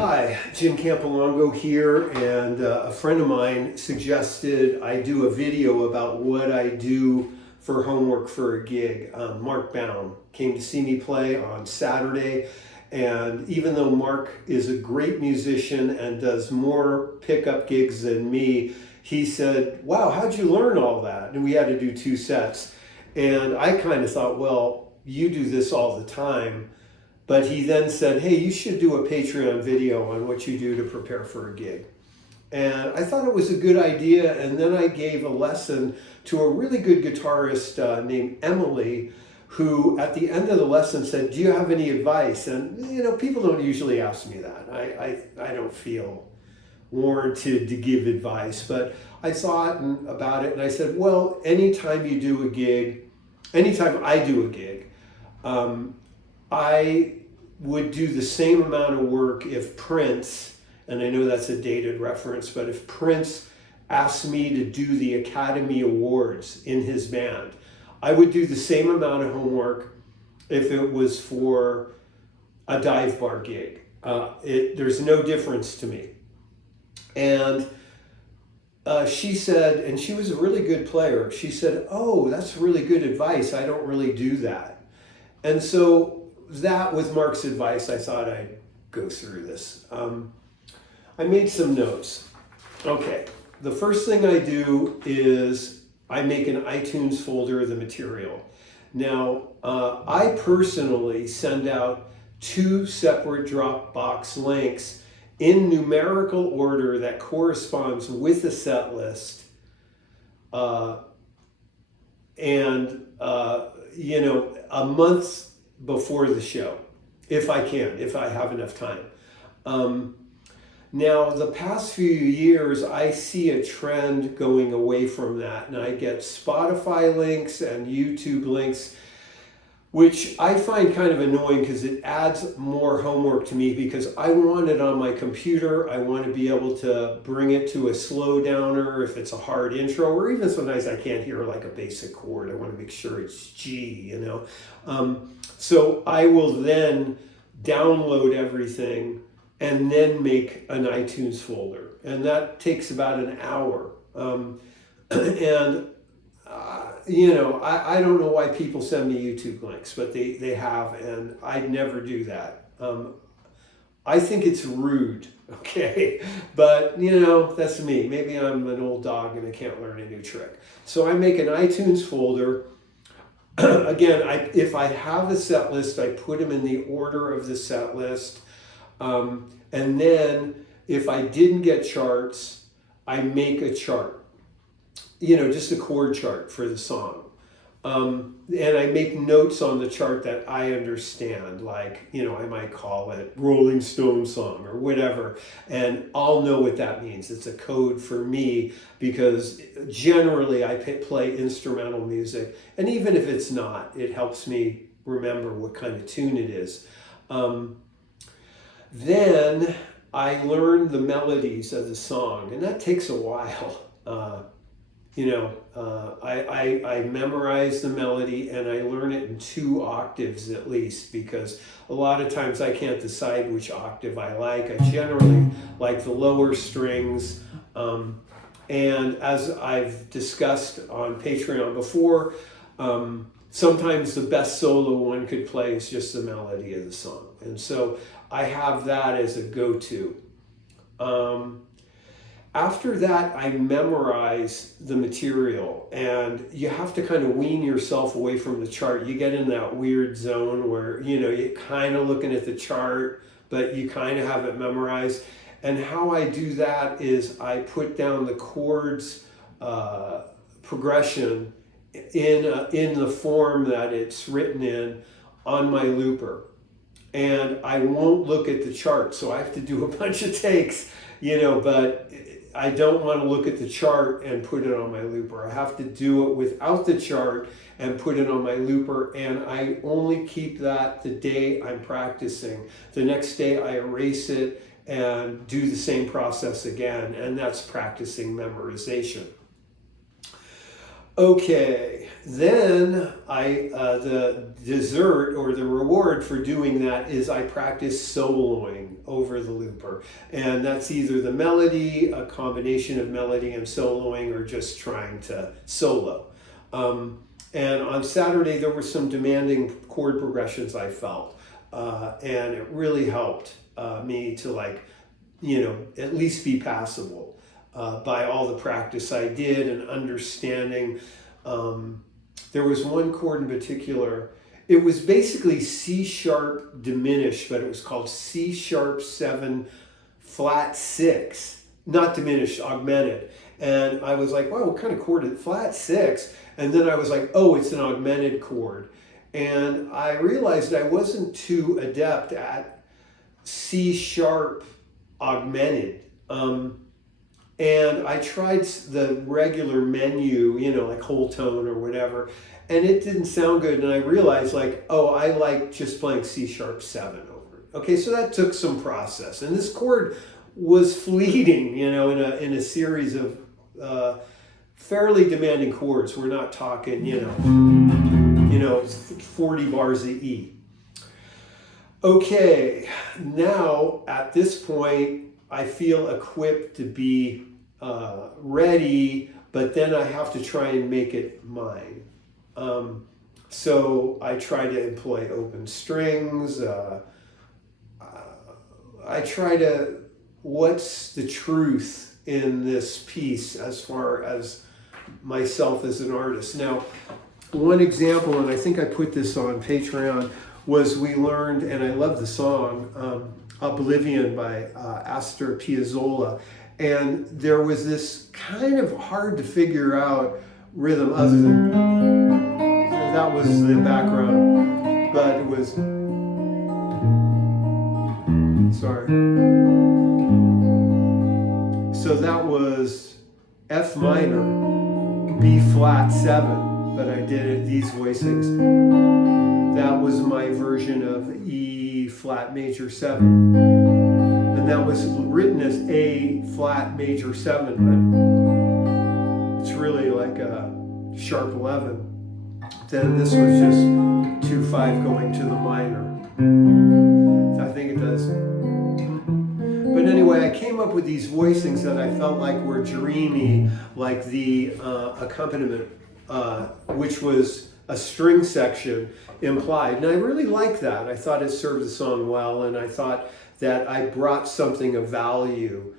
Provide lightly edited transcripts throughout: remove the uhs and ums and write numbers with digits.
Hi, Jim Campilongo here, and a friend of mine suggested I do a video about what I do for homework for a gig. Mark Baum came to see me play on Saturday, and even though Mark is a great musician and does more pickup gigs than me, he said, "Wow, how'd you learn all that?" And we had to do 2 sets. And I kind of thought, well, you do this all the time. But he then said, "Hey, you should do a Patreon video on what you do to prepare for a gig." And I thought it was a good idea. And then I gave a lesson to a really good guitarist named Emily, who at the end of the lesson said, "Do you have any advice?" And, people don't usually ask me that. I don't feel warranted to give advice. But I thought about it and I said, well, anytime I do a gig, I would do the same amount of work if Prince, and I know that's a dated reference, but if Prince asked me to do the Academy Awards in his band, I would do the same amount of homework if it was for a dive bar gig. There's no difference to me. And she said, and she was a really good player, she said, "Oh, that's really good advice. I don't really do that." And so that, with Mark's advice, I thought I'd go through this. I made some notes. Okay, the first thing I do is I make an iTunes folder of the material. Now, I personally send out 2 separate Dropbox links in numerical order that corresponds with the set list. A month before the show, if I have enough time. Now, the past few years, I see a trend going away from that, and I get Spotify links and YouTube links, which I find kind of annoying because it adds more homework to me, because I want it on my computer. I want to be able to bring it to a slow downer if it's a hard intro, or even sometimes I can't hear like a basic chord. I want to make sure it's G, So I will then download everything and then make an iTunes folder. And that takes about an hour. I don't know why people send me YouTube links, but they have, and I'd never do that. I think it's rude, okay? But, that's me. Maybe I'm an old dog and I can't learn a new trick. So I make an iTunes folder. Again, if I have a set list, I put them in the order of the set list. And then if I didn't get charts, I make a chart, just a chord chart for the song. And I make notes on the chart that I understand, like, I might call it Rolling Stone song or whatever, and I'll know what that means. It's a code for me, because generally I play instrumental music, and even if it's not, it helps me remember what kind of tune it is. Then I learn the melodies of the song, and that takes a while. I memorize the melody, and I learn it in 2 octaves at least, because a lot of times I can't decide which octave I like. I generally like the lower strings. And as I've discussed on Patreon before, sometimes the best solo one could play is just the melody of the song. And so I have that as a go-to. After that, I memorize the material, and you have to kind of wean yourself away from the chart. You get in that weird zone where, you're kind of looking at the chart, but you kind of have it memorized. And how I do that is I put down the chords progression in the form that it's written in on my looper. And I won't look at the chart, so I have to do a bunch of takes, but I don't want to look at the chart and put it on my looper. I have to do it without the chart and put it on my looper, and I only keep that the day I'm practicing. The next day I erase it and do the same process again, and that's practicing memorization. Okay, then the dessert or the reward for doing that is I practice soloing over the looper. And that's either the melody, a combination of melody and soloing, or just trying to solo. And on Saturday, there were some demanding chord progressions I felt. And it really helped me to at least be passable. By all the practice I did and understanding. There was one chord in particular. It was basically C sharp diminished, but it was called C sharp 7 flat 6, not diminished, augmented. And I was like, wow, what kind of chord is it? Flat 6? And then I was like, oh, it's an augmented chord. And I realized I wasn't too adept at C sharp augmented. And I tried the regular menu, like whole tone or whatever, and it didn't sound good. And I realized I like just playing C sharp 7 over it. Okay, so that took some process. And this chord was fleeting, in a series of fairly demanding chords. We're not talking, 40 bars of E. Okay, now at this point, I feel equipped to be ready, but then I have to try and make it mine. So I try to employ open strings. I try to, what's the truth in this piece as far as myself as an artist? Now, one example, and I think I put this on Patreon, was we learned, and I love the song, Oblivion by Astor Piazzolla. And there was this kind of hard to figure out rhythm other than, that was the background, but it was, sorry. So that was F minor, B flat 7, but I did it, these voicings. That was my version of E flat major 7. And that was written as A flat major 7, but it's really like a sharp 11. Then this was just 2-5 going to the minor. I think it does. But anyway, I came up with these voicings that I felt like were dreamy, like the accompaniment, which was a string section implied. And I really liked that. I thought it served the song well, and I thought that I brought something of value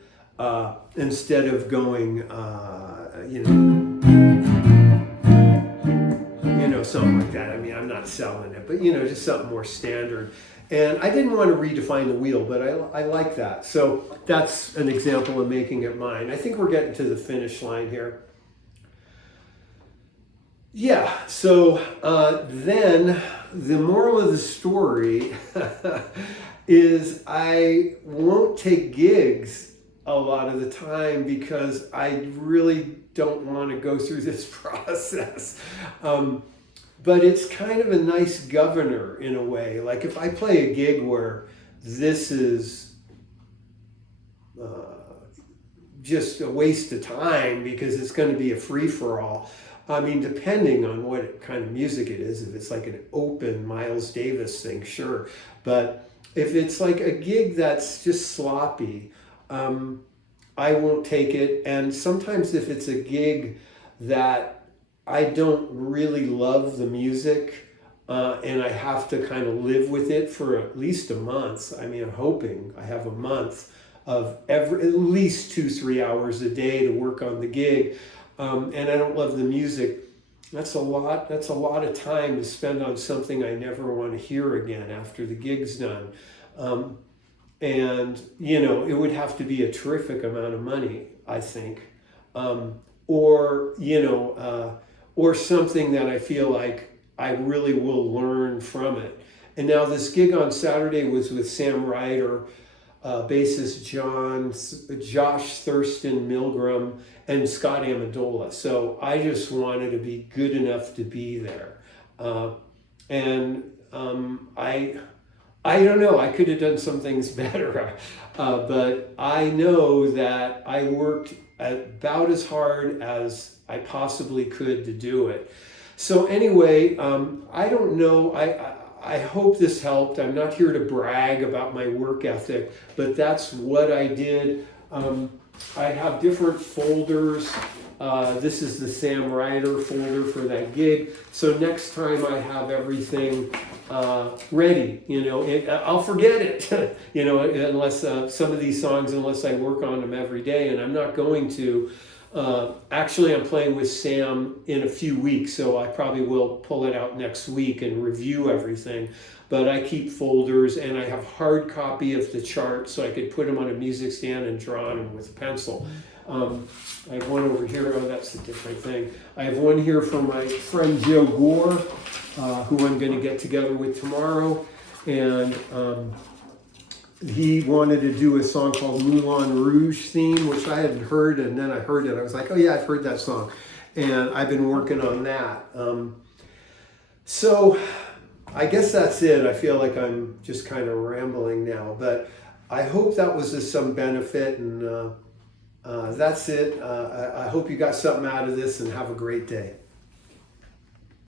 instead of going, something like that. I mean, I'm not selling it, but just something more standard. And I didn't want to redefine the wheel, but I like that. So that's an example of making it mine. I think we're getting to the finish line here. Yeah, so then the moral of the story is I won't take gigs a lot of the time because I really don't want to go through this process. But it's kind of a nice governor in a way. Like if I play a gig where this is just a waste of time because it's going to be a free-for-all, I mean, depending on what kind of music it is, if it's like an open Miles Davis thing, sure. But if it's like a gig that's just sloppy, I won't take it. And sometimes if it's a gig that I don't really love the music and I have to kind of live with it for at least a month. I mean, I'm hoping I have a month of at least 2-3 hours a day to work on the gig. And I don't love the music. That's a lot of time to spend on something I never want to hear again after the gig's done. And, it would have to be a terrific amount of money, I think. Or something that I feel like I really will learn from it. And now this gig on Saturday was with Sam Ryder, bassist Josh Thurston Milgram, and Scott Amendola. So I just wanted to be good enough to be there. I don't know, I could have done some things better, but I know that I about as hard as I possibly could to do it. So anyway, I don't know. I hope this helped. I'm not here to brag about my work ethic, but that's what I did. I have different folders. This is the Sam Ryder folder for that gig. So next time I have everything ready, I'll forget it, unless some of these songs, unless I work on them every day, and I'm not going to. Actually, I'm playing with Sam in a few weeks, so I probably will pull it out next week and review everything. But I keep folders, and I have hard copy of the charts, so I could put them on a music stand and draw on them with a pencil. I have one over here. Oh, that's a different thing. I have one here from my friend Joe Gore, who I'm going to get together with tomorrow, and he wanted to do a song called Moulin Rouge Theme, which I hadn't heard, and then I heard it. I was like, oh yeah, I've heard that song. And I've been working on that. So I guess that's it. I feel like I'm just kind of rambling now, but I hope that was of some benefit, and that's it. I hope you got something out of this, and have a great day.